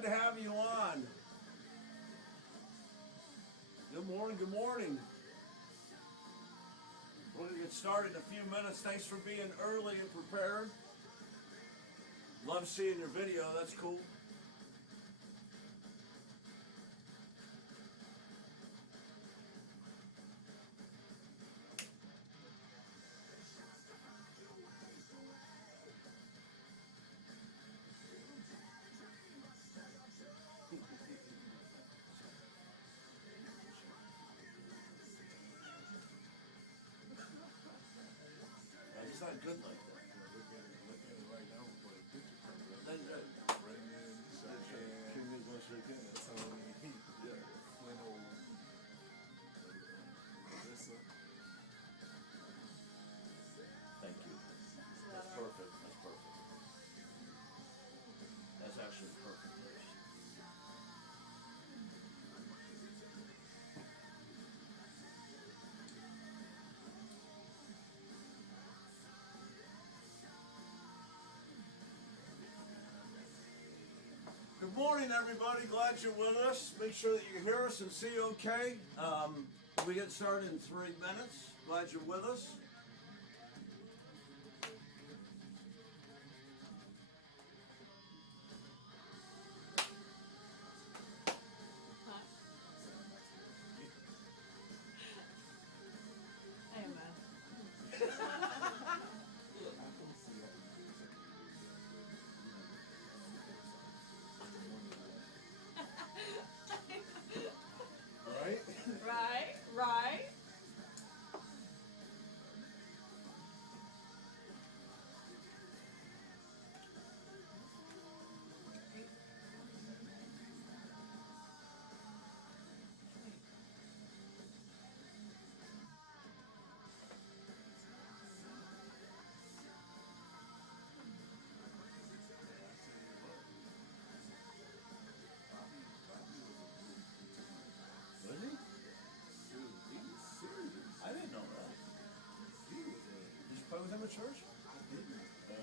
Glad to have you on. Good morning, good morning. We're going to get started in a few minutes. Thanks for being early and prepared. Love seeing your video, that's cool. It's not good like that. Look at it right now before the picture comes up. That's right. Right in, shake hands. Shake hands, let's shake hands. That's all we need. Yeah. Plain old Melissa. Thank you. That's perfect. That's perfect. That's actually perfect. Good morning, everybody. Glad you're with us. Make sure that you hear us and see okay. We get started in 3 minutes. Glad you're with us. Right? Right. Was he? I didn't know that. Did you play with him at church? Yeah.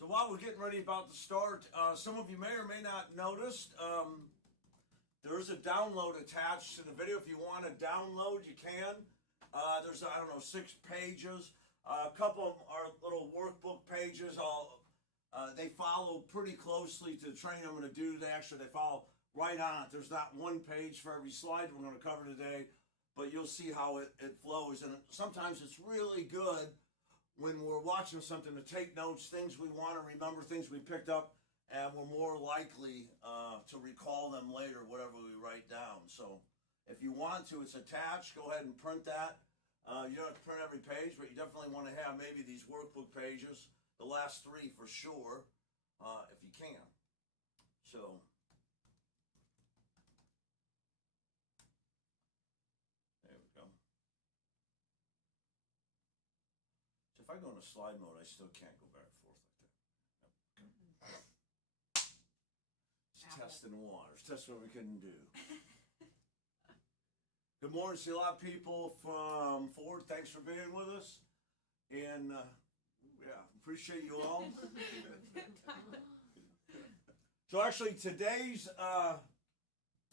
So while we're getting ready about to start, some of you may or may not noticed there is a download attached to the video. If you want to download, you can. There's, I don't know, 6 pages. A couple of them are little workbook pages. They follow pretty closely to the training I'm going to do. They follow right on it. There's not one page for every slide we're going to cover today, but you'll see how it flows. And sometimes it's really good when we're watching something to take notes, things we want to remember, things we picked up, and we're more likely to recall them later, whatever we write down. So if you want to, it's attached. Go ahead and print that. You don't have to print every page, but you definitely want to have maybe these workbook pages, the last 3 for sure, if you can. So there we go. So if I go into slide mode, I still can't go back and forth like that. Nope. It's testing the waters, testing what we can do. Good morning. See a lot of people from Ford. Thanks for being with us. And yeah, appreciate you all. So actually today's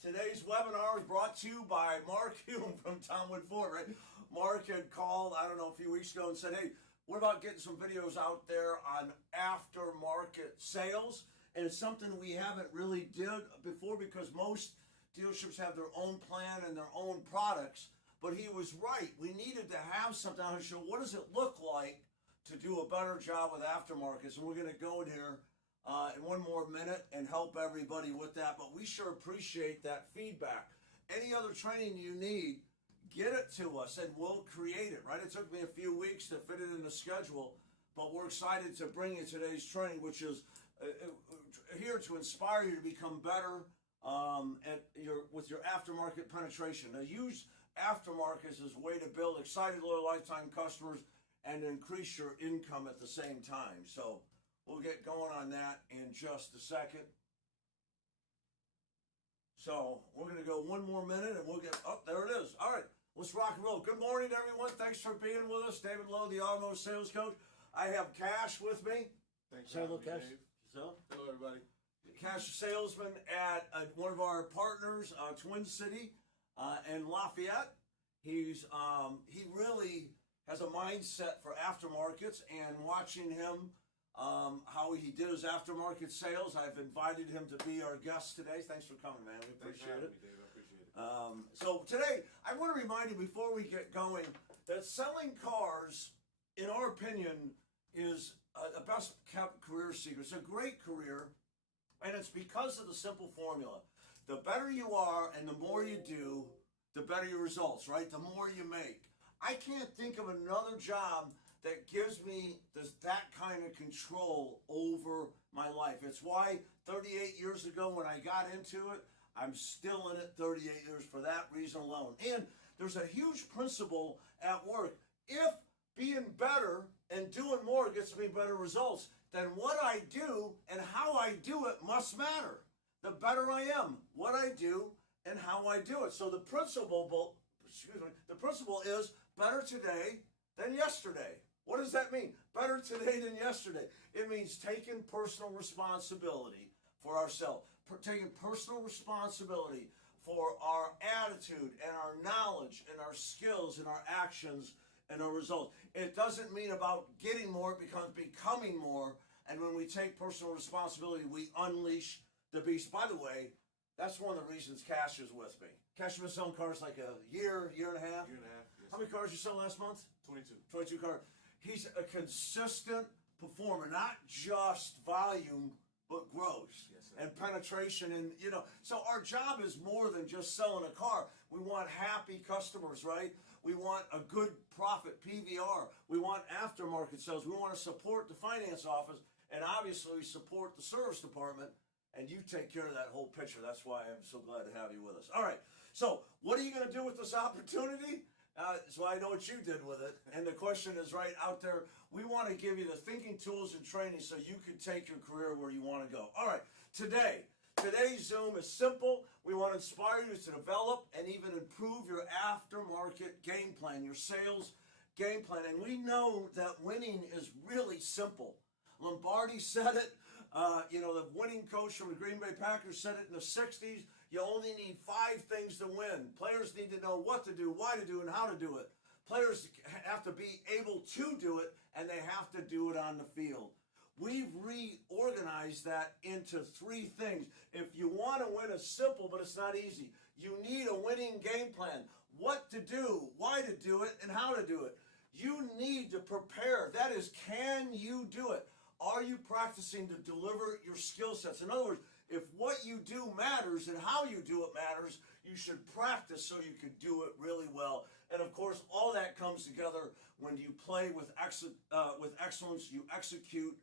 webinar is brought to you by Mark Hume from Tomwood Ford, right? Mark had called, I don't know, a few weeks ago and said, hey, what about getting some videos out there on aftermarket sales? And it's something we haven't really did before because most dealerships have their own plan and their own products. But he was right. We needed to have something to show what does it look like to do a better job with aftermarkets. And we're going to go in here in one more minute and help everybody with that. But we sure appreciate that feedback. Any other training you need, get it to us and we'll create it, right? It took me a few weeks to fit it in the schedule, but we're excited to bring you today's training, which is here to inspire you to become better with your aftermarket penetration. Now, use aftermarkets as a way to build excited, loyal, lifetime customers and increase your income at the same time. So we'll get going on that in just a second. So we're going to go one more minute and we'll get, oh, there it is. All right, let's rock and roll. Good morning, everyone. Thanks for being with us. David Lowe, the Automotive Sales Coach. I have Cash with me. Thanks Say for hello, having Cash. me, Dave. So, Hello, everybody. Cash salesman at one of our partners, Twin City in Lafayette. He really has a mindset for aftermarkets, and watching him, how he did his aftermarket sales, I've invited him to be our guest today. Thanks for coming, man. We Thanks for appreciate having it. me, Dave. I appreciate it. So today, I want to remind you before we get going that selling cars, in our opinion, is a best kept career secret. It's a great career, and it's because of the simple formula. The better you are and the more you do, the better your results, right? The more you make. I can't think of another job that gives me that kind of control over my life. It's why 38 years ago when I got into it, I'm still in it 38 years for that reason alone. And there's a huge principle at work. If being better and doing more gets me better results, then what I do and how I do it must matter. The better I am, what I do and how I do it. So the principle is better today than yesterday. What does that mean? Better today than yesterday. It means taking personal responsibility for ourselves, taking personal responsibility for our attitude and our knowledge and our skills and our actions and our results. It doesn't mean about getting more, it becomes becoming more. And when we take personal responsibility, we unleash the beast. By the way, that's one of the reasons Cash is with me. Cash has been selling cars like a year and a half. Year and a half. Yes, How many cars you sell last month? 22. 22 cars. He's a consistent performer, not just volume, but growth Yes, sir. and penetration. And, so our job is more than just selling a car. We want happy customers, right? We want a good profit, PVR. We want aftermarket sales. We want to support the finance office. And obviously, we support the service department. And you take care of that whole picture. That's why I'm so glad to have you with us. All right. So what are you going to do with this opportunity? So I know what you did with it. And the question is right out there. We want to give you the thinking tools and training so you can take your career where you want to go. All right. Today's Zoom is simple. We want to inspire you to develop and even improve your aftermarket game plan, your sales game plan. And we know that winning is really simple. Lombardi said it. The winning coach from the Green Bay Packers said it in the 60s. You only need 5 things to win. Players need to know what to do, why to do, and how to do it. Players have to be able to do it, and they have to do it on the field. We've reorganized that into 3 things. If you want to win, it's simple, but it's not easy. You need a winning game plan. What to do, why to do it, and how to do it. You need to prepare. That is, can you do it? Are you practicing to deliver your skill sets? In other words, if what you do matters and how you do it matters, you should practice so you can do it really well. And of course, all that comes together when you play with excellence, you execute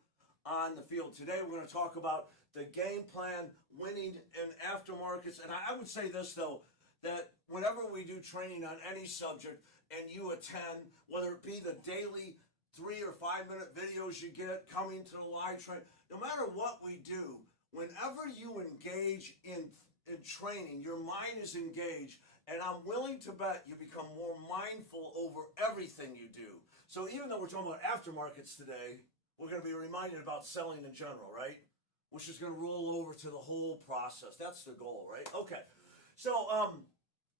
on the field. Today, we're going to talk about the game plan, winning in aftermarkets. And I would say this, though, that whenever we do training on any subject and you attend, whether it be the daily 3 or 5 minute videos you get coming to the live train, no matter what we do, whenever you engage in training, your mind is engaged, and I'm willing to bet you become more mindful over everything you do. So even though we're talking about aftermarkets today, we're going to be reminded about selling in general, right? Which is going to roll over to the whole process. That's the goal, right? Okay. So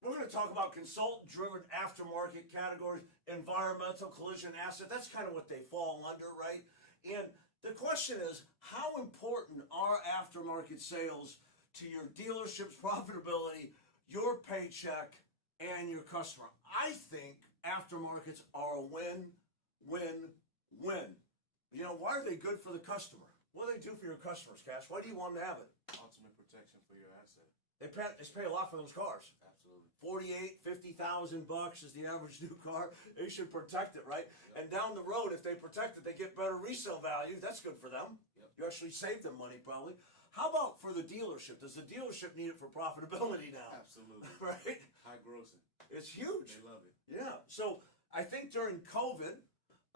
we're going to talk about consultant-driven aftermarket categories, environmental, collision, asset. That's kind of what they fall under, right? And the question is, how important are aftermarket sales to your dealership's profitability, your paycheck, and your customer? I think aftermarkets are a win, win, win. Why are they good for the customer? What do they do for your customers, Cash? Why do you want them to have it? Ultimate protection for your asset. They pay a lot for those cars. Absolutely. $48,000, $50,000 is the average new car. They should protect it, right? Yep. And down the road, if they protect it, they get better resale value. That's good for them. Yep. You actually save them money, probably. how about for the dealership? Does the dealership need it for profitability now? Absolutely. Right? High grossing. It's huge. They love it. Yeah. So I think during COVID,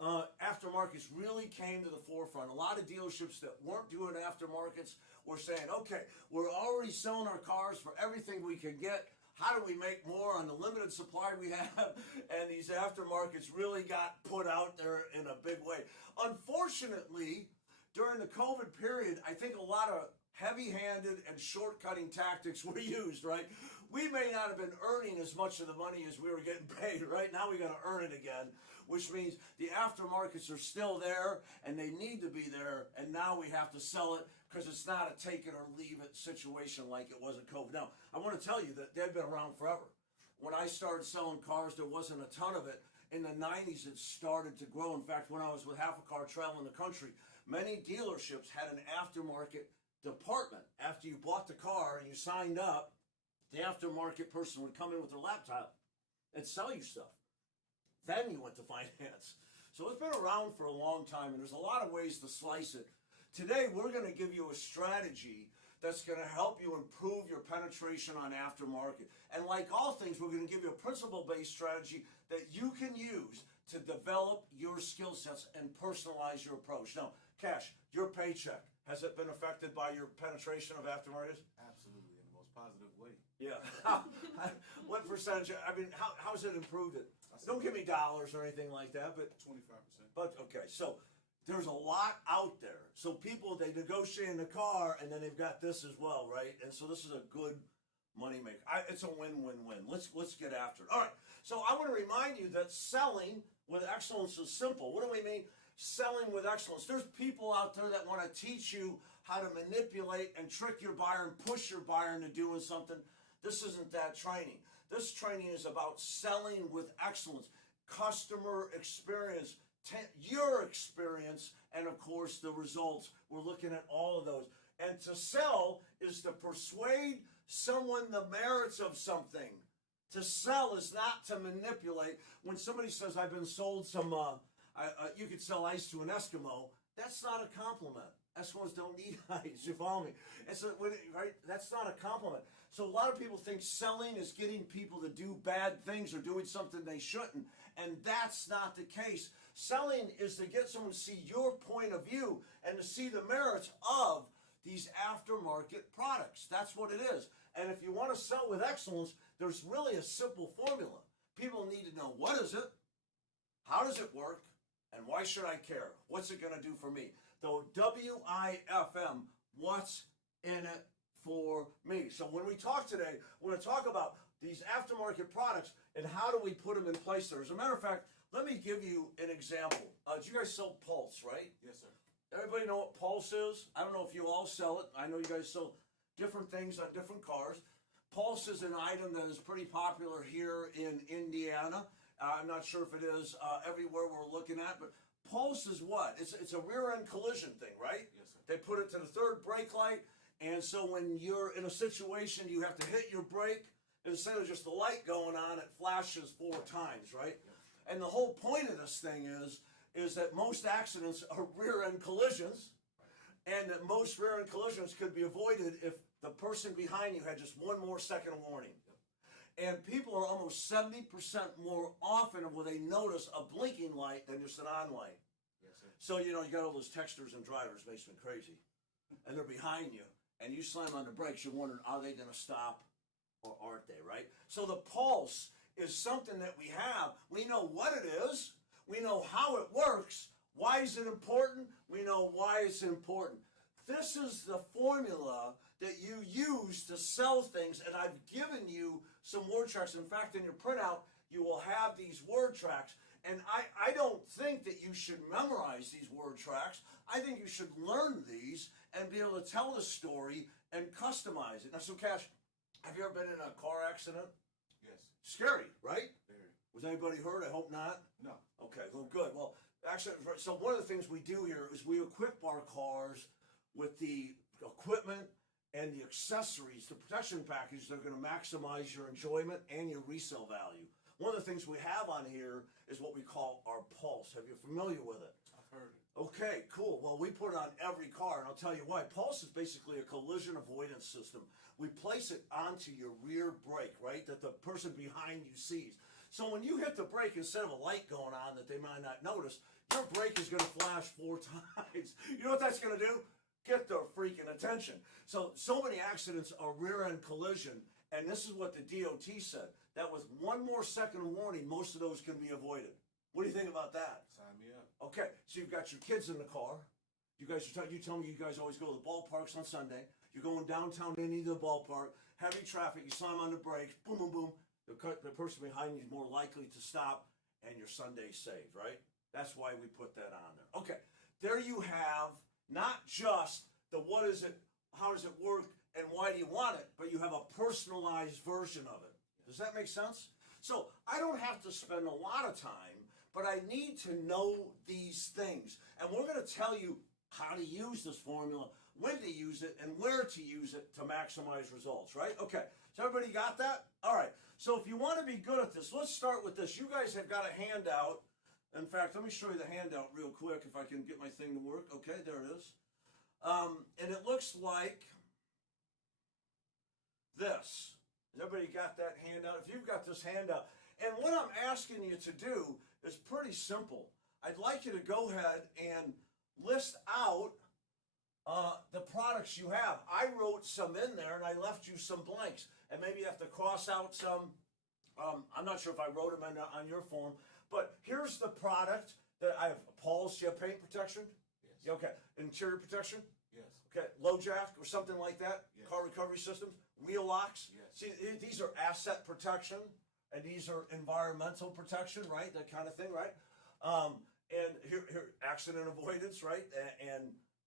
aftermarkets really came to the forefront. A lot of dealerships that weren't doing aftermarkets were saying, okay, we're already selling our cars for everything we can get. How do we make more on the limited supply we have? And these aftermarkets really got put out there in a big way. Unfortunately, during the COVID period, I think a lot of heavy-handed and short-cutting tactics were used, right? We may not have been earning as much of the money as we were getting paid, right? Now we got to earn it again, which means the aftermarkets are still there and they need to be there, and now we have to sell it because it's not a take it or leave it situation like it was in COVID. Now, I want to tell you that they've been around forever. When I started selling cars, there wasn't a ton of it. In the 90s, it started to grow. In fact, when I was with Half a Car traveling the country, many dealerships had an aftermarket department. After you bought the car and you signed up, the aftermarket person would come in with their laptop and sell you stuff. Then you went to finance. So it's been around for a long time, and there's a lot of ways to slice it. Today, we're going to give you a strategy that's going to help you improve your penetration on aftermarket. And like all things, we're going to give you a principle-based strategy that you can use to develop your skill sets and personalize your approach. Now, Cash, your paycheck, has it been affected by your penetration of aftermarket? Absolutely, in the most positive way. Yeah. What percentage? I mean, how's it improved it? Don't give me dollars or anything like that, but 25%. But okay, so there's a lot out there. So people, they negotiate in the car, and then they've got this as well, right? And so this is a good moneymaker. It's a win-win-win. Let's get after it. All right. So I want to remind you that selling with excellence is simple. What do we mean? Selling with excellence. There's people out there that want to teach you how to manipulate and trick your buyer and push your buyer into doing something. This isn't that training. This training is about selling with excellence, customer experience, your experience, and of course the results. We're looking at all of those. And to sell is to persuade someone the merits of something. To sell is not to manipulate. When somebody says, I've been sold some, you could sell ice to an Eskimo, that's not a compliment. Eskimos don't need ice, you follow me? And so, right, that's not a compliment. So a lot of people think selling is getting people to do bad things or doing something they shouldn't, and that's not the case. Selling is to get someone to see your point of view and to see the merits of these aftermarket products. That's what it is. And if you want to sell with excellence, there's really a simple formula. People need to know, what is it? How does it work? And why should I care? What's it going to do for me? The WIFM, what's in it for me? So when we talk today, we're going to talk about these aftermarket products and how do we put them in place there. As a matter of fact, let me give you an example. Do you guys sell Pulse, right? Yes, sir. Everybody know what Pulse is? I don't know if you all sell it. I know you guys sell different things on different cars. Pulse is an item that is pretty popular here in Indiana. I'm not sure if it is everywhere we're looking at, but Pulse is what? It's a rear end collision thing, right? Yes, sir. They put it to the third brake light, and so when you're in a situation you have to hit your brake, instead of just the light going on, it flashes 4 times, right? And the whole point of this thing is that most accidents are rear end collisions, and that most rear end collisions could be avoided if the person behind you had just 1 more second of warning. And people are almost 70% more often will they notice a blinking light than just an on light. Yes, sir. So, you know, you got all those texters and drivers, makes me crazy. And they're behind you, and you slam on the brakes, you're wondering, are they going to stop or aren't they, right? So the Pulse is something that we have. We know what it is. We know how it works. Why is it important? We know why it's important. This is the formula that you use to sell things, and I've given you some word tracks. In fact, in your printout, you will have these word tracks, and I don't think that you should memorize these word tracks. I think you should learn these and be able to tell the story and customize it. Now, so Cash, have you ever been in a car accident? Yes. Scary, right? Very. Was anybody hurt? I hope not. No. Okay, well, good. Well, actually, so one of the things we do here is we equip our cars with the equipment and the accessories, the protection package that are going to maximize your enjoyment and your resale value. One of the things we have on here is what we call our Pulse. Have you familiar with it? I've heard it. Okay, cool. Well, we put it on every car, and I'll tell you why. Pulse is basically a collision avoidance system. We place it onto your rear brake, right, that the person behind you sees. So when you hit the brake, instead of a light going on that they might not notice, your brake is going to flash 4 times. You know what that's going to do? Get their freaking attention. So many accidents are rear-end collision, and this is what the DOT said, that with 1 more second of warning, most of those can be avoided. What do you think about that? Sign me up. Okay, so you've got your kids in the car. You tell me you guys always go to the ballparks on Sunday. You're going downtown into the ballpark, heavy traffic, you slam on the brakes, boom, boom, boom. The person behind you is more likely to stop, and your Sunday's saved, right? That's why we put that on there. Okay, there you have not just the what is it, how does it work, and why do you want it, but you have a personalized version of it. Does that make sense? So I don't have to spend a lot of time, but I need to know these things. And we're going to tell you how to use this formula, when to use it, and where to use it to maximize results, right? Okay, so everybody got that? All right, so if you want to be good at this, let's start with this. You guys have got a handout. In fact, let me show you the handout real quick if I can get my thing to work. Okay, there it is. And it looks like this. Has everybody got that handout? If you've got this handout, and what I'm asking you to do is pretty simple. I'd like you to go ahead and list out the products you have. I wrote some in there, and I left you some blanks. And maybe you have to cross out some. I'm not sure if I wrote them on your form, but here's the product that I have. Paul's, you have paint protection? Yes. Okay. Interior protection? Yes. Okay. Low jack or something like that? Yes. Car recovery systems? Wheel locks? Yes. See, these are asset protection, and these are environmental protection, right? That kind of thing, right? And here accident avoidance, right? And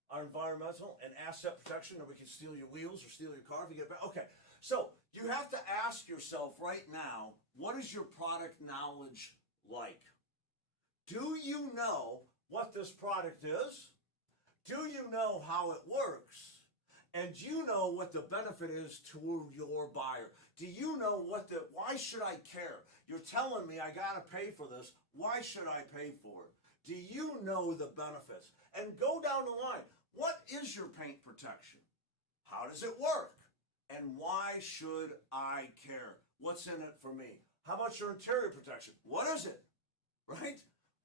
our environmental and asset protection, that we can steal your wheels or steal your car if you get back. Okay, so you have to ask yourself right now, what is your product knowledge like? Do you know what this product is? Do you know how it works? And do you know what the benefit is to your buyer? Do you know why should I care? You're telling me I gotta pay for this. Why should I pay for it? Do you know the benefits? And go down the line. What is your paint protection? How does it work? And why should I care? What's in it for me? How about your interior protection? What is it? Right?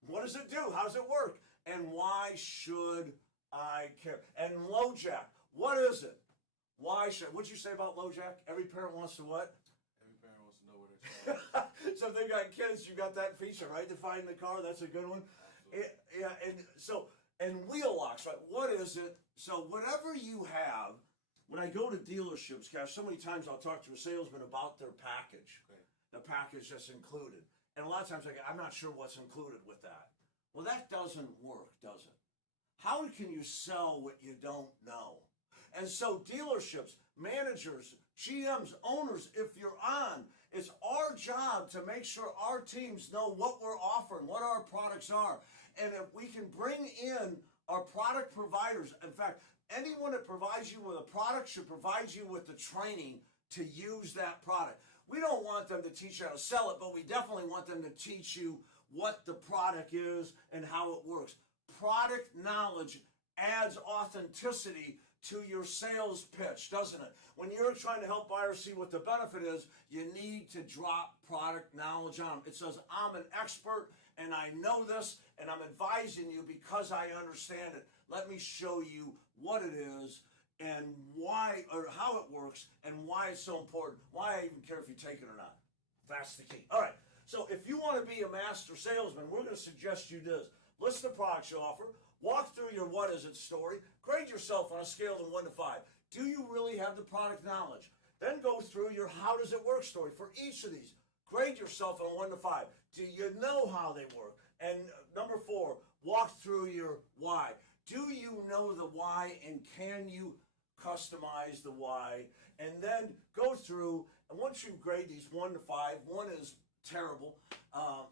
What does it do? How does it work? And why should I care? And low jack, what is it? What'd you say about low jack? Every parent wants to what? Every parent wants to know where their child is. So if they got kids, you got that feature, right? To find the car, that's a good one. Yeah, and wheel locks, right? What is it? So whatever you have, when I go to dealerships, gosh, so many times I'll talk to a salesman about their package, Okay. the package that's included. And a lot of times I'm not sure what's included with that. Well, that doesn't work, does it? How can you sell what you don't know? And so dealerships, managers, GMs, owners, if you're on, it's our job to make sure our teams know what we're offering, what our products are. And if we can bring in our product providers, in fact, anyone that provides you with a product should provide you with the training to use that product. We don't want them to teach you how to sell it, but we definitely want them to teach you what the product is and how it works. Product knowledge adds authenticity to your sales pitch, doesn't it? When you're trying to help buyers see what the benefit is, you need to drop product knowledge on them. It says, I'm an expert and I know this and I'm advising you because I understand it. Let me show you what it is and why or how it works and why it's so important. Why I even care if you take it or not. That's the key. All right. So if you want to be a master salesman, we're going to suggest you this. List the products you offer. Walk through your what is it story. Grade yourself on a scale of 1 to 5. Do you really have the product knowledge? Then go through your how does it work story for each of these. Grade yourself on 1 to 5. Do you know how they work? And number 4, walk through your why. Do you know the why and can you customize the why? And then go through, and once you grade these 1 to 5, 1 is terrible.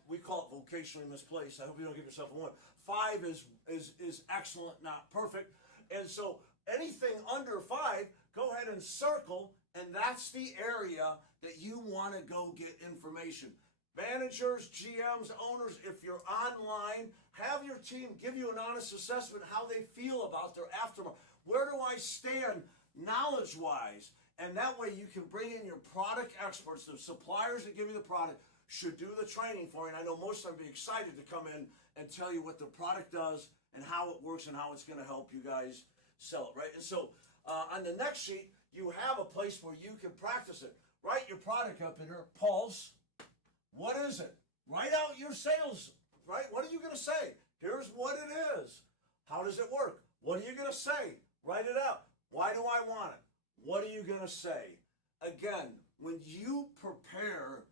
We call it vocationally misplaced. I hope you don't give yourself a 1. 5 is excellent, not perfect. And so anything under 5, go ahead and circle, and that's the area that you want to go get information. Managers, GMs, owners, if you're online, have your team give you an honest assessment how they feel about their aftermarket. Where do I stand knowledge-wise? And that way you can bring in your product experts, the suppliers that give you the product should do the training for you. And I know most of them be excited to come in and tell you what the product does and how it works and how it's going to help you guys sell it, right? And so on the next sheet, you have a place where you can practice it. Write your product up in here. Pulse. What is it? Write out your sales, right? What are you going to say? Here's what it is. How does it work? What are you going to say? Write it out. Why do I want it? What are you going to say? Again, when you prepare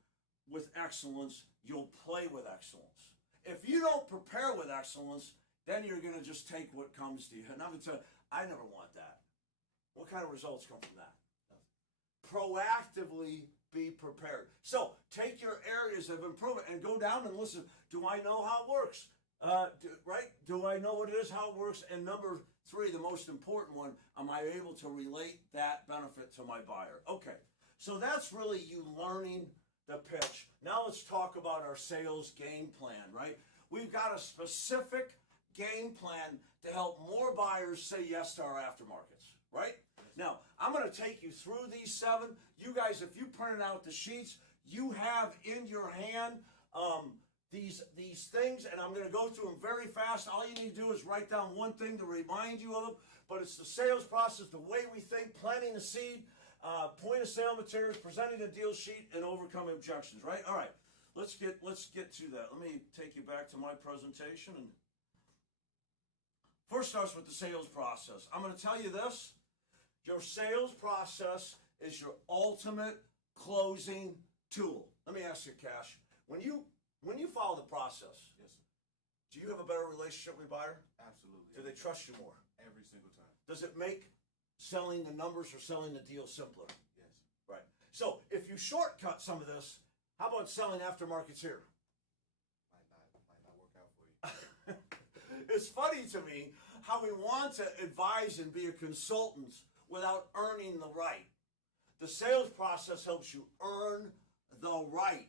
with excellence, you'll play with excellence. If you don't prepare with excellence, then you're going to just take what comes to you. And I'm going to tell you, I never want that. What kind of results come from that? Proactively be prepared. So take your areas of improvement and go down and listen. Do I know how it works? Right? Do I know what it is, how it works? And number 3, the most important one, am I able to relate that benefit to my buyer? Okay, so that's really you learning the pitch. Now let's talk about our sales game plan, right? We've got a specific game plan to help more buyers say yes to our aftermarkets, right? Now, I'm going to take you through these 7. You guys, if you printed out the sheets, you have in your hand these things, and I'm going to go through them very fast. All you need to do is write down one thing to remind you of them, but it's the sales process, the way we think, planting the seed, point of sale materials, presenting the deal sheet, and overcoming objections, right? All right, let's get to that. Let me take you back to my presentation. And first starts with the sales process. I'm going to tell you this. Your sales process is your ultimate closing tool. Let me ask you, Cash, when you follow the process, Yes, sir. do you have a better relationship with your buyer? Absolutely. Do they trust you more? Every single time. Does it make selling the numbers or selling the deal simpler? Yes. Right. So if you shortcut some of this, how about selling aftermarkets here? Might not work out for you. It's funny to me how we want to advise and be a consultant without earning the right. The sales process helps you earn the right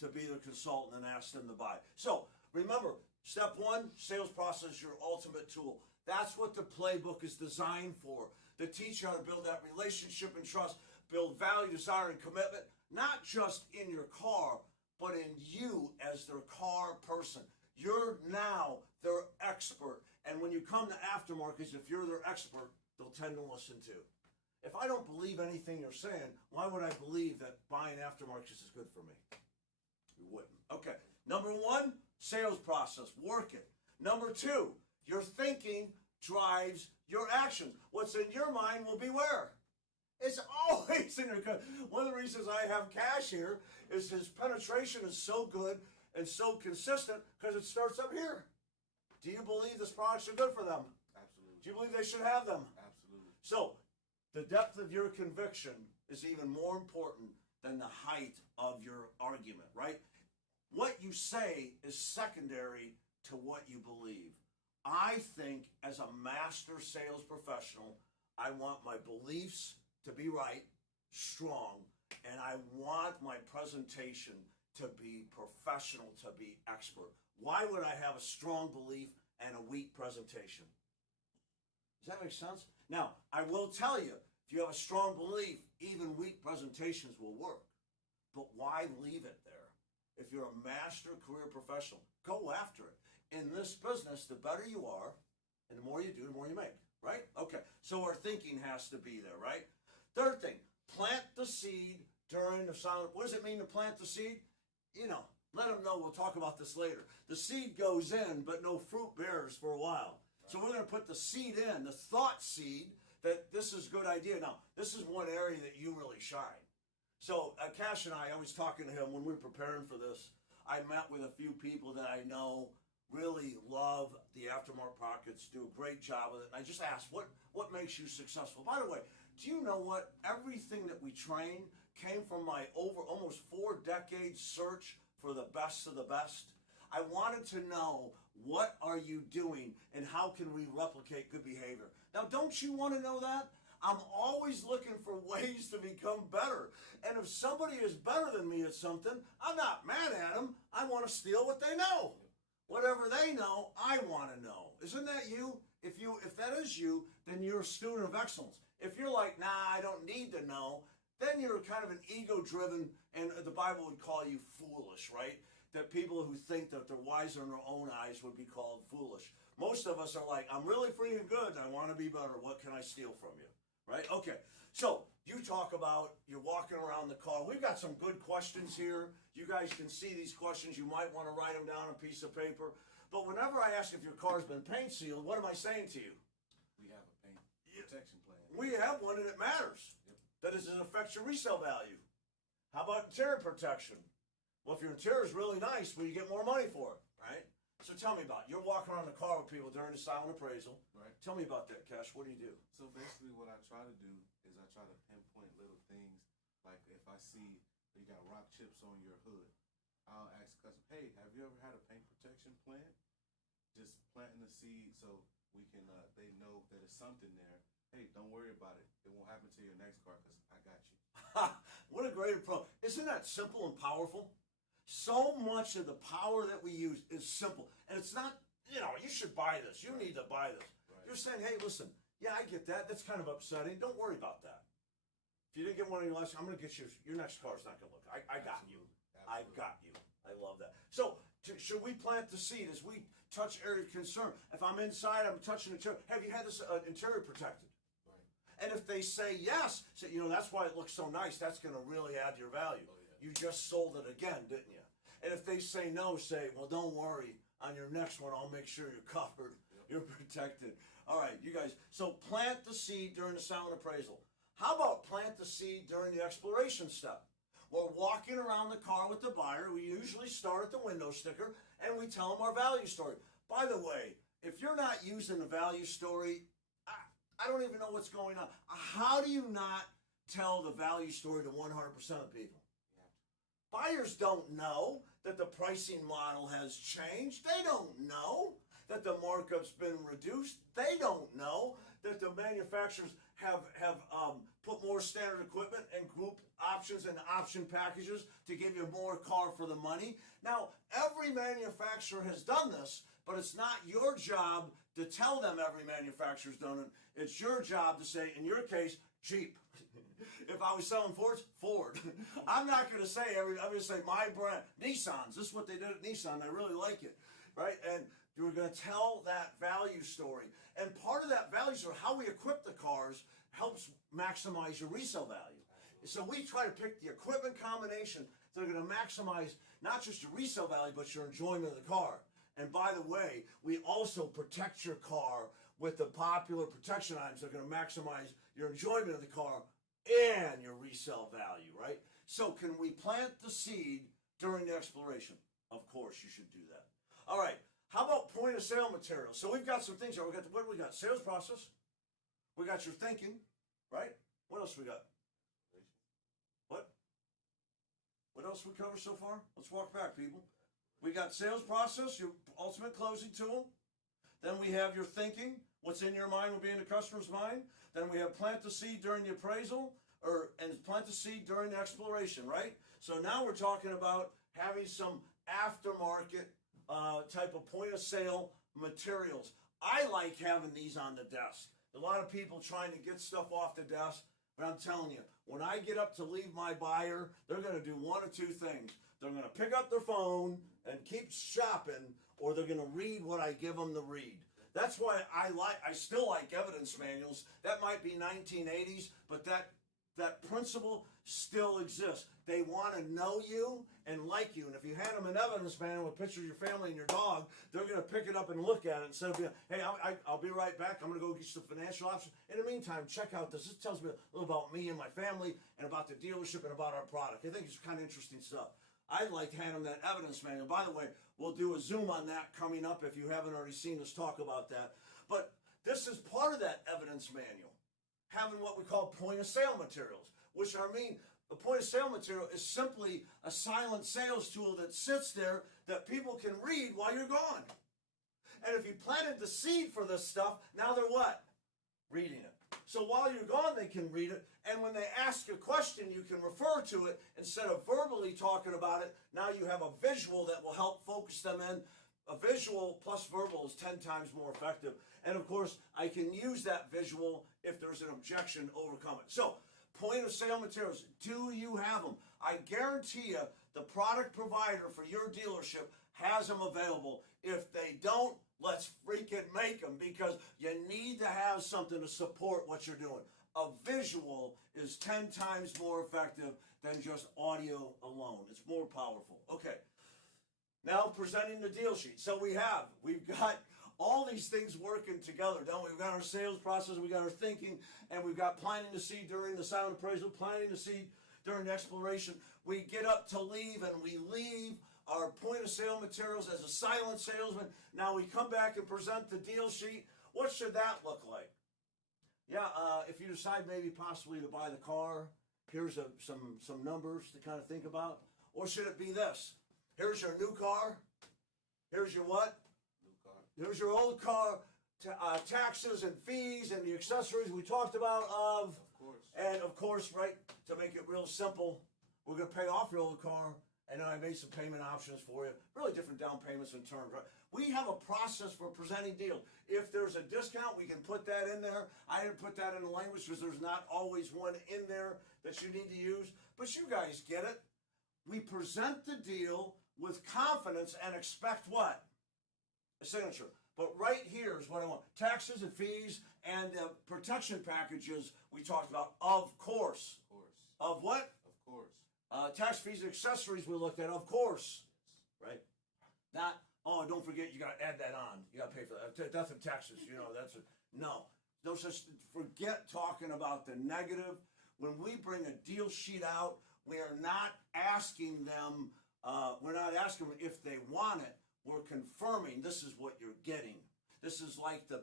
to be the consultant and ask them to buy. So remember, step 1, sales process is your ultimate tool. That's what the playbook is designed for, to teach you how to build that relationship and trust, build value, desire, and commitment, not just in your car, but in you as their car person. You're now their expert. And when you come to aftermarkets, if you're their expert, they'll tend to listen to. If I don't believe anything you're saying, why would I believe that buying aftermarkets is good for me? You wouldn't. Okay. Number 1, sales process. Work it. Number 2, your thinking drives your actions. What's in your mind will be where? It's always in your. One of the reasons I have Cash here is his penetration is so good and so consistent because it starts up here. Do you believe these products are good for them? Absolutely. Do you believe they should have them? Absolutely. So, the depth of your conviction is even more important than the height of your argument, right? What you say is secondary to what you believe. I think as a master sales professional, I want my beliefs to be right, strong, and I want my presentation to be professional, to be expert. Why would I have a strong belief and a weak presentation? Does that make sense? Now, I will tell you, if you have a strong belief, even weak presentations will work. But why leave it there? If you're a master career professional, go after it. In this business, the better you are, and the more you do, the more you make, right? Okay, so our thinking has to be there, right? Third thing, plant the seed during the silent. What does it mean to plant the seed? You know, let them know, we'll talk about this later. The seed goes in, but no fruit bears for a while. So we're going to put the seed in, the thought seed, that this is a good idea. Now, this is one area that you really shine. So Cash and I was talking to him when we were preparing for this. I met with a few people that I know really love the aftermarket pockets, do a great job with it. And I just asked, what makes you successful? By the way, do you know what? Everything that we train came from my almost 4 decades search for the best of the best. I wanted to know, what are you doing and how can we replicate good behavior? Now, don't you want to know that? I'm always looking for ways to become better. And if somebody is better than me at something, I'm not mad at them. I want to steal what they know. Whatever they know, I want to know. Isn't that you? If that is you, then you're a student of excellence. If you're like, nah, I don't need to know, then you're kind of an ego-driven, and the Bible would call you foolish, right? That people who think that they're wiser in their own eyes would be called foolish. Most of us are like, I'm really free and good, and I want to be better. What can I steal from you? Right? Okay. So you talk about you're walking around the car. We've got some good questions here. You guys can see these questions. You might want to write them down on a piece of paper. But whenever I ask if your car's been paint sealed, what am I saying to you? We have a paint protection plan. We have one and it matters. Yep. That is, it affects your resale value. How about interior protection? Well, if your interior is really nice, well, you get more money for it, right? So tell me about it. You're walking around the car with people during the silent appraisal. Right. Tell me about that, Cash. What do you do? So basically what I try to do is I try to pinpoint little things. Like if I see you got rock chips on your hood, I'll ask the customer, hey, have you ever had a paint protection plan? Just planting the seed so we can, they know that it's something there. Hey, don't worry about it. It won't happen to your next car because I got you. What a great approach. Isn't that simple and powerful? So much of the power that we use is simple. And it's not, you should buy this. You need to buy this. Right. You're saying, hey, listen, yeah, I get that. That's kind of upsetting. Don't worry about that. If you didn't get one of your last, I'm going to get you, your next car's not going to look. I got you. Absolutely. I've got you. I love that. So, should we plant the seed as we touch area of concern? If I'm inside, I'm touching the interior. Have you had this interior protected? Right. And if they say yes, say, that's why it looks so nice. That's going to really add to your value. Oh, yeah. You just sold it again, didn't you? And if they say no, say, well, don't worry. On your next one, I'll make sure you're covered. Yep. You're protected. All right, you guys. So plant the seed during the silent appraisal. How about plant the seed during the exploration step? We're walking around the car with the buyer. We usually start at the window sticker, and we tell them our value story. By the way, if you're not using the value story, I don't even know what's going on. How do you not tell the value story to 100% of people? Buyers don't know that the pricing model has changed. They don't know that the markup's been reduced. They don't know that the manufacturers have put more standard equipment and group options and option packages to give you more car for the money. Now, every manufacturer has done this, but it's not your job to tell them every manufacturer's done it. It's your job to say, in your case, Jeep. If I was selling Fords, Ford. I'm not going to say I'm going to say my brand. Nissans. This is what they did at Nissan. I really like it, right? And you're going to tell that value story. And part of that value story, how we equip the cars, helps maximize your resale value. So we try to pick the equipment combination that are going to maximize not just your resale value, but your enjoyment of the car. And by the way, we also protect your car with the popular protection items that are going to maximize your enjoyment of the car and your resale value, right? So can we plant the seed during the exploration? Of course, you should do that. All right. How about point of sale material? So we've got some things here. What do we got? Sales process. We got your thinking, right? What else we got? What? What else we cover so far? Let's walk back, people. We got sales process, your ultimate closing tool. Then we have your thinking. What's in your mind will be in the customer's mind. Then we have plant the seed during the appraisal, and plant the seed during the exploration, right? So now we're talking about having some aftermarket type of point of sale materials. I like having these on the desk. A lot of people trying to get stuff off the desk, but I'm telling you, when I get up to leave my buyer, they're going to do one of two things. They're going to pick up their phone and keep shopping, or they're going to read what I give them to read. That's why I still like evidence manuals. That might be 1980s, but that principle still exists. They want to know you and like you. And if you hand them an evidence manual with pictures of your family and your dog, they're going to pick it up and look at it instead of being, hey, I'll be right back. I'm going to go get some financial options. In the meantime, check out this. This tells me a little about me and my family and about the dealership and about our product. I think it's kind of interesting stuff. I'd like to hand them that evidence manual. By the way, we'll do a Zoom on that coming up if you haven't already seen us talk about that. But this is part of that evidence manual, having what we call point of sale materials, which the point of sale material is simply a silent sales tool that sits there that people can read while you're gone. And if you planted the seed for this stuff, now they're what? Reading it. So while you're gone, they can read it. And when they ask a question, you can refer to it instead of verbally talking about it. Now you have a visual that will help focus them in. A visual plus verbal is 10 times more effective. And of course, I can use that visual if there's an objection, overcome it. So, point of sale materials, do you have them? I guarantee you the product provider for your dealership has them available. If they don't, let's freaking make them, because you need to have something to support what you're doing. A visual is 10 times more effective than just audio alone. It's more powerful. Okay. Now presenting the deal sheet. So we've got all these things working together, don't we? We've got our sales process, we got our thinking, and we've got planting the seed during the silent appraisal, planting the seed during the exploration. We get up to leave, and we leave our point of sale materials as a silent salesman. Now we come back and present the deal sheet. What should that look like? Yeah, if you decide maybe possibly to buy the car, here's some numbers to kind of think about. Or should it be this? Here's your new car. Here's your what? New car. Here's your old car. Taxes and fees and the accessories we talked about of. course. And of course, right, to make it real simple, we're going to pay off your old car. And then I made some payment options for you. Really different down payments and terms, right? We have a process for presenting deals. If there's a discount, we can put that in there. I didn't put that in the language because there's not always one in there that you need to use. But you guys get it. We present the deal with confidence and expect what? A signature. But right here is what I want. Taxes and fees and protection packages we talked about, of course. Of course. Of what? Of course. Tax fees and accessories we looked at, of course. Right? Not, oh, don't forget you got to add that on. You got to pay for that. Death and taxes, that's no. No such, forget talking about the negative. When we bring a deal sheet out, we are not asking them, if they want it. We're confirming this is what you're getting. This is like the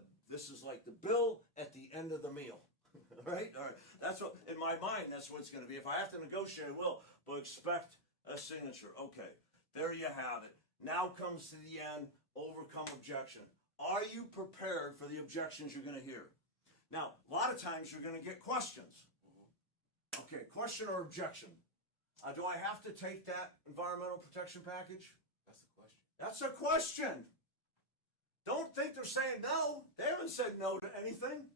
bill at the end of the meal. Right? All right. That's what, in my mind, that's what it's going to be. If I have to negotiate, I will, but expect a signature. Okay. There you have it. Now comes to the end, overcome objection. Are you prepared for the objections you're going to hear? Now, a lot of times you're going to get questions. Okay, question or objection. Do I have to take that environmental protection package? That's the question. That's a question. Don't think they're saying no. They haven't said no to anything.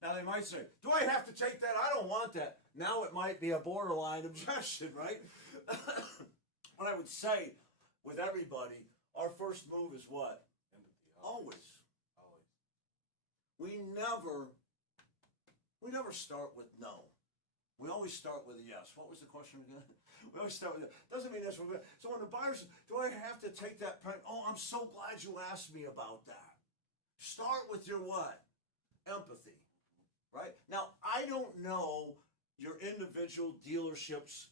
Now they might say, do I have to take that? I don't want that. Now it might be a borderline objection, right? What I would say with everybody, our first move is what? Empathy. Always. Always. We never start with no. We always start with a yes. What was the question again? We always start with that. Doesn't mean that's what we're going to. So when the buyer says, do I have to take that pen? Oh, I'm so glad you asked me about that. Start with your what? Empathy. Right? Now, I don't know your individual dealership's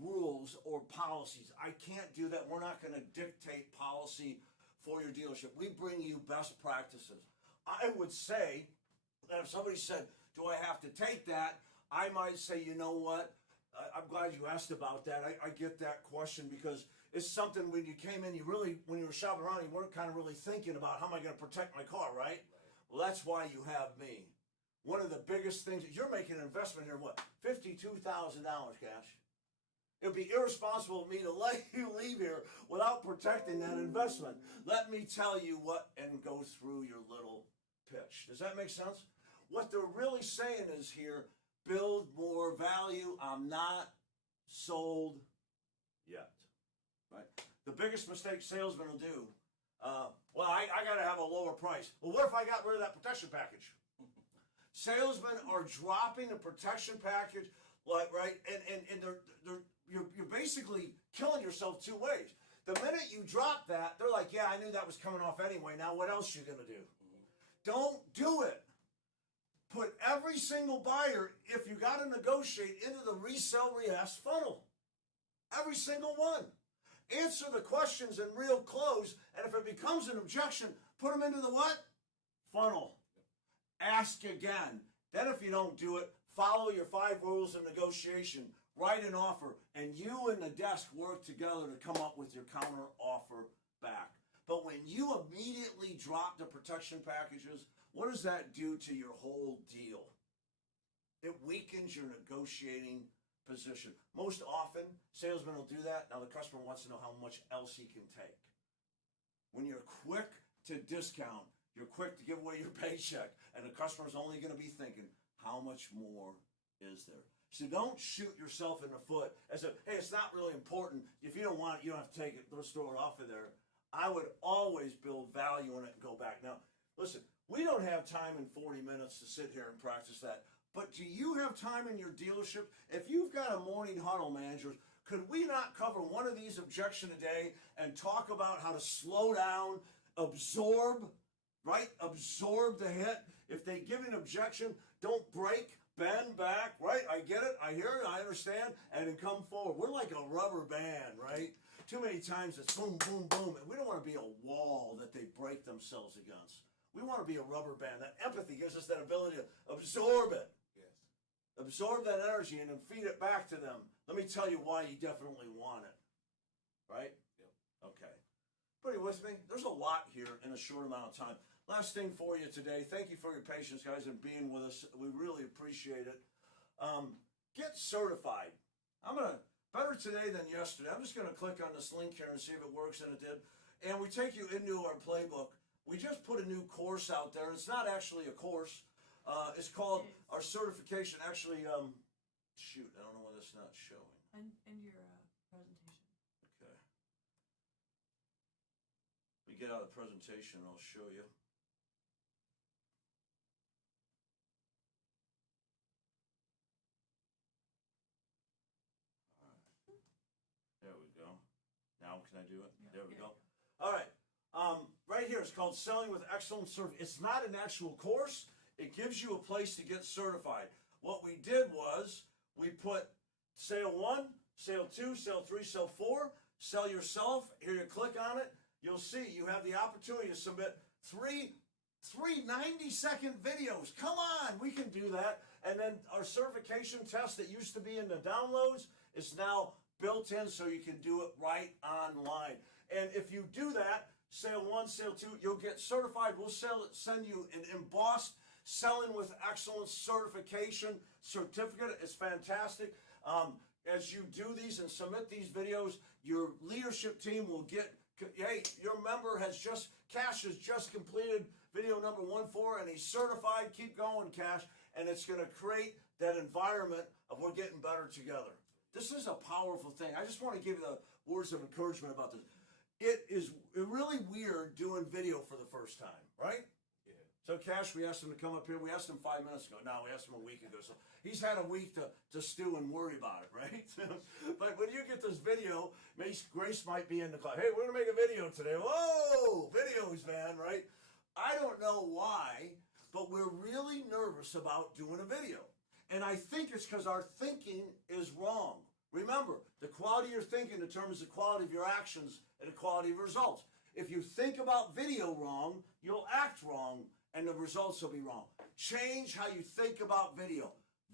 rules or policies. I can't do that. We're not going to dictate policy for your dealership. We bring you best practices. I would say that if somebody said, do I have to take that? I might say, you know what? I'm glad you asked about that. I get that question because it's something when you came in, when you were shopping around, you weren't kind of really thinking about how am I going to protect my car, right? Well, that's why you have me. One of the biggest things, you're making an investment here, what? $52,000 cash. It would be irresponsible of me to let you leave here without protecting that investment. Let me tell you what and go through your little pitch. Does that make sense? What they're really saying is here, build more value. I'm not sold yet. Right? The biggest mistake salesmen will do, I got to have a lower price. Well, what if I got rid of that protection package? Salesmen are dropping the protection package, right? And you're basically killing yourself two ways. The minute you drop that, they're like, yeah, I knew that was coming off anyway. Now what else you gonna do? Don't do it. Put every single buyer, if you got to negotiate, into the resell re-ask funnel. Every single one. Answer the questions in real close, and if it becomes an objection, put them into the what? Funnel. Ask again. Then if you don't do it, follow your 5 rules of negotiation. Write an offer, and you and the desk work together to come up with your counter offer back. But when you immediately drop the protection packages, what does that do to your whole deal? It weakens your negotiating position. Most often, salesmen will do that. Now the customer wants to know how much else he can take. When you're quick to discount, you're quick to give away your paycheck, and the customer's only going to be thinking, how much more is there? So don't shoot yourself in the foot as if, hey, it's not really important. If you don't want it, you don't have to take it. Let's throw it off of there. I would always build value in it and go back. Now, listen, we don't have time in 40 minutes to sit here and practice that. But do you have time in your dealership? If you've got a morning huddle, managers, could we not cover one of these objections a day and talk about how to slow down, absorb, right? Absorb the hit. If they give an objection, don't break, bend back, right? I get it, I hear it, I understand, and then come forward. We're like a rubber band, right? Too many times it's boom, boom, boom, and we don't want to be a wall that they break themselves against. We want to be a rubber band. That empathy gives us that ability to absorb it. Yes. Absorb that energy and then feed it back to them. Let me tell you why you definitely want it. Right? Yep. Okay. Everybody with me? There's a lot here in a short amount of time. Last thing for you today. Thank you for your patience, guys, and being with us. We really appreciate it. Get certified. I'm going to, better today than yesterday. I'm just going to click on this link here and see if it works, and it did. And we take you into our playbook. We just put a new course out there. It's not actually a course. It's called our certification. Actually, shoot, I don't know why that's not showing. And your presentation. Okay. We get out of the presentation, I'll show you. All right. There we go. Now can I do it? Yeah. There we go. All right. Right here, it's called Selling with Excellence. It's not an actual course. It gives you a place to get certified. What we did was we put sale 1, sale 2, sale 3, sale 4, sell yourself. Here you click on it. You'll see you have the opportunity to submit three 90-second videos. Come on, we can do that. And then our certification test that used to be in the downloads is now built in so you can do it right online. And if you do that, sale 1, sale 2, you'll get certified. We'll send you an embossed Selling with Excellence certification certificate. It's fantastic. As you do these and submit these videos, your leadership team will get, hey, your member Cash has just completed video number 1-4 and he's certified. Keep going, Cash. And it's going to create that environment of we're getting better together. This is a powerful thing. I just want to give you the words of encouragement about this. It is really weird doing video for the first time, right? Yeah. So Cash, we asked him to come up here. We asked him 5 minutes ago. No, we asked him a week ago. So he's had a week to stew and worry about it, right? But when you get this video, Grace might be in the car. Hey, we're going to make a video today. Whoa, videos, man, right? I don't know why, but we're really nervous about doing a video. And I think it's because our thinking is wrong. Remember, the quality of your thinking determines the quality of your actions and the quality of results. If you think about video wrong, you'll act wrong, and the results will be wrong. Change how you think about video.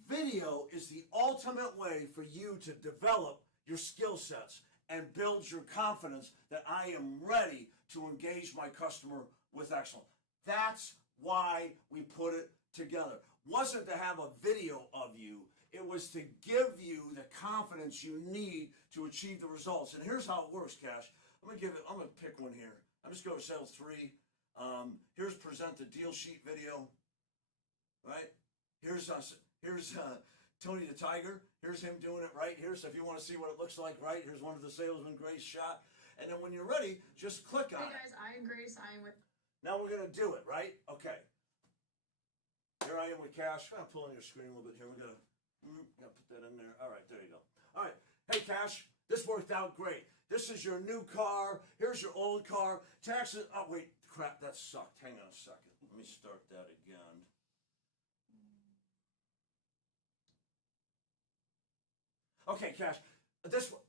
Video is the ultimate way for you to develop your skill sets and build your confidence that I am ready to engage my customer with excellence. That's why we put it together. Wasn't to have a video of you. It was to give you the confidence you need to achieve the results. And here's how it works, Cash. I'm gonna pick one here. I'm just going to sales 3. Here's present the deal sheet video. Right? Here's us. Here's Tony the Tiger. Here's him doing it right here. So if you want to see what it looks like, right, here's one of the salesman Grace shot. And then when you're ready, just click on it. Hey guys, I am Grace. I am with. Now we're gonna do it, right? Okay. Here I am with Cash. I'm gonna pull on your screen a little bit here. Gotta put that in there. All right, there you go. All right. Hey, Cash, this worked out great. This is your new car. Here's your old car. Taxes. Oh, wait. Crap, that sucked. Hang on a second. Let me start that again. Okay, Cash. This one.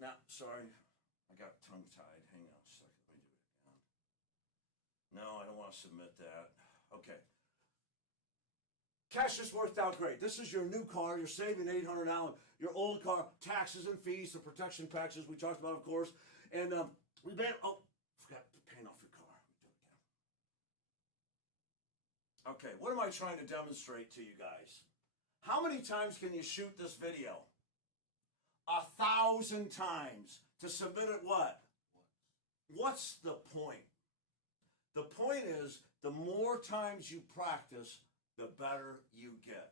Now, sorry. I got tongue-tied. Hang on a second. Let me do it again. No, I don't want to submit that. Okay. Cash, this worked out great. This is your new car. You're saving $800. Your old car, taxes and fees, the protection packages we talked about, of course. And forgot to paint off your car. Let me do it again. Okay, what am I trying to demonstrate to you guys? How many times can you shoot this video? 1,000 times. To submit it what? What's the point? The point is, the more times you practice, the better you get.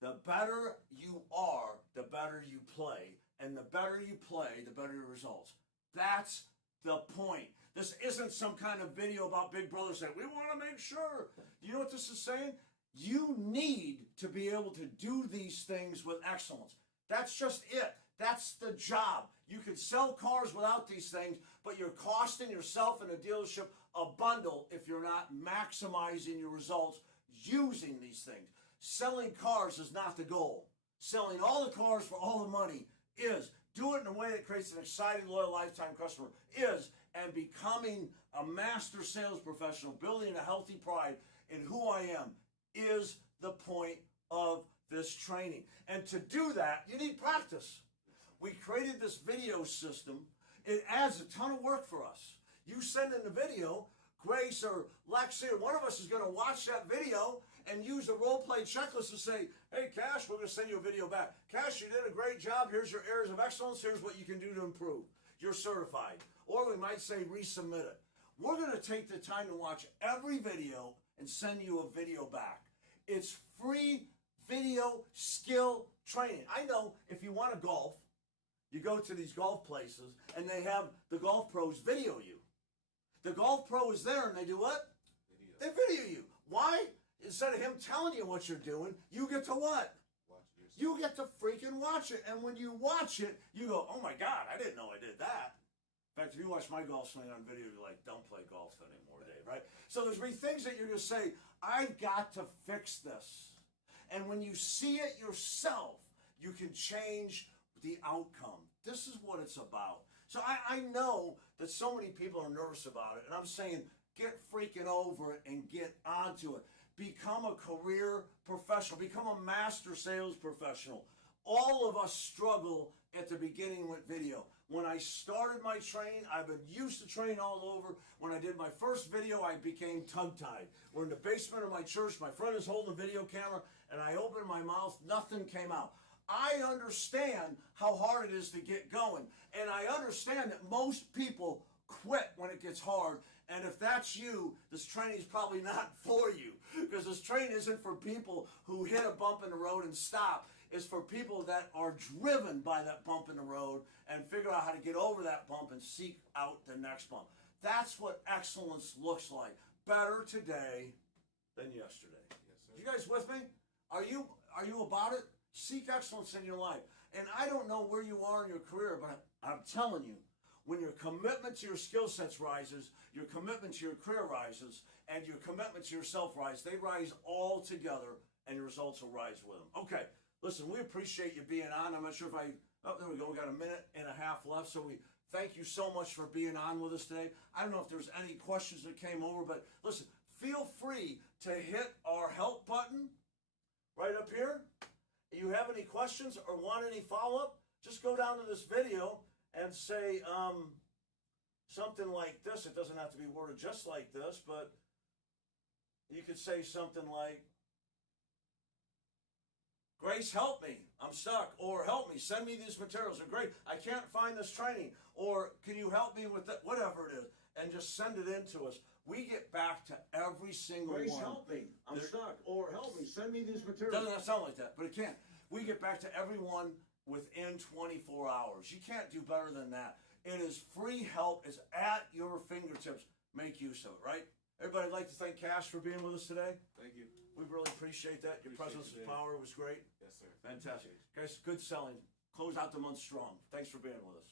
The better you are, the better you play. And the better you play, the better your results. That's the point. This isn't some kind of video about Big Brother saying, we want to make sure. You know what this is saying? You need to be able to do these things with excellence. That's just it. That's the job. You can sell cars without these things, but you're costing yourself and a dealership a bundle if you're not maximizing your results using these things. Selling cars is not the goal. Selling all the cars for all the money is. Do it in a way that creates an exciting, loyal, lifetime customer is. And becoming a master sales professional, building a healthy pride in who I am is the point of this training. And to do that, you need practice. We created this video system. It adds a ton of work for us. You send in the video, Grace or Lexi or one of us is going to watch that video and use a role-play checklist and say, hey, Cash, we're going to send you a video back. Cash, you did a great job. Here's your areas of excellence. Here's what you can do to improve. You're certified. Or we might say resubmit it. We're going to take the time to watch every video and send you a video back. It's free video skill training. I know if you want to golf, you go to these golf places and they have the golf pros video you. The golf pro is there and they do what? Video. They video you. Why? Instead of him telling you what you're doing, you get to what? Watch yourself. You get to freaking watch it. And when you watch it, you go, oh my God, I didn't know I did that. In fact, if you watch my golf swing on video, you're like, don't play golf anymore, Dave, right? So there's going to be things that you're going to say, I've got to fix this. And when you see it yourself, you can change the outcome. This is what it's about. So I know that so many people are nervous about it, and I'm saying get freaking over it and get onto it. Become a career professional. Become a master sales professional. All of us struggle at the beginning with video. When I started my training, I've been used to training all over. When I did my first video, I became tongue-tied. We're in the basement of my church. My friend is holding a video camera, and I opened my mouth. Nothing came out. I understand how hard it is to get going. And I understand that most people quit when it gets hard. And if that's you, this training is probably not for you. Because this training isn't for people who hit a bump in the road and stop. It's for people that are driven by that bump in the road and figure out how to get over that bump and seek out the next bump. That's what excellence looks like. Better today than yesterday. Yes, sir. You guys with me? Are you about it? Seek excellence in your life. And I don't know where you are in your career, but I'm telling you, when your commitment to your skill sets rises, your commitment to your career rises, and your commitment to yourself rises, they rise all together, and your results will rise with them. Okay, listen, we appreciate you being on. I'm not sure if there we go. We got a minute and a half left, so we thank you so much for being on with us today. I don't know if there's any questions that came over, but listen, feel free to hit our help button right up here. If you have any questions or want any follow-up, just go down to this video and say something like this. It doesn't have to be worded just like this, but you could say something like, Grace, help me. I'm stuck. Or help me. Send me these materials. They're great. I can't find this training. Or can you help me with that? Whatever it is. And just send it in to us. We get back to every single Grace, one. help me. I'm stuck. Or help me. Send me these It materials. doesn't sound like that, but it can. We get back to everyone within 24 hours. You can't do better than that. It is free help. It's at your fingertips. Make use of it, right? Everybody, I'd like to thank Cash for being with us today. Thank you. We really appreciate that. Your Appreciate presence you, of Dave. power was great. Yes, sir. Fantastic. Guys, good selling. Close out the month strong. Thanks for being with us.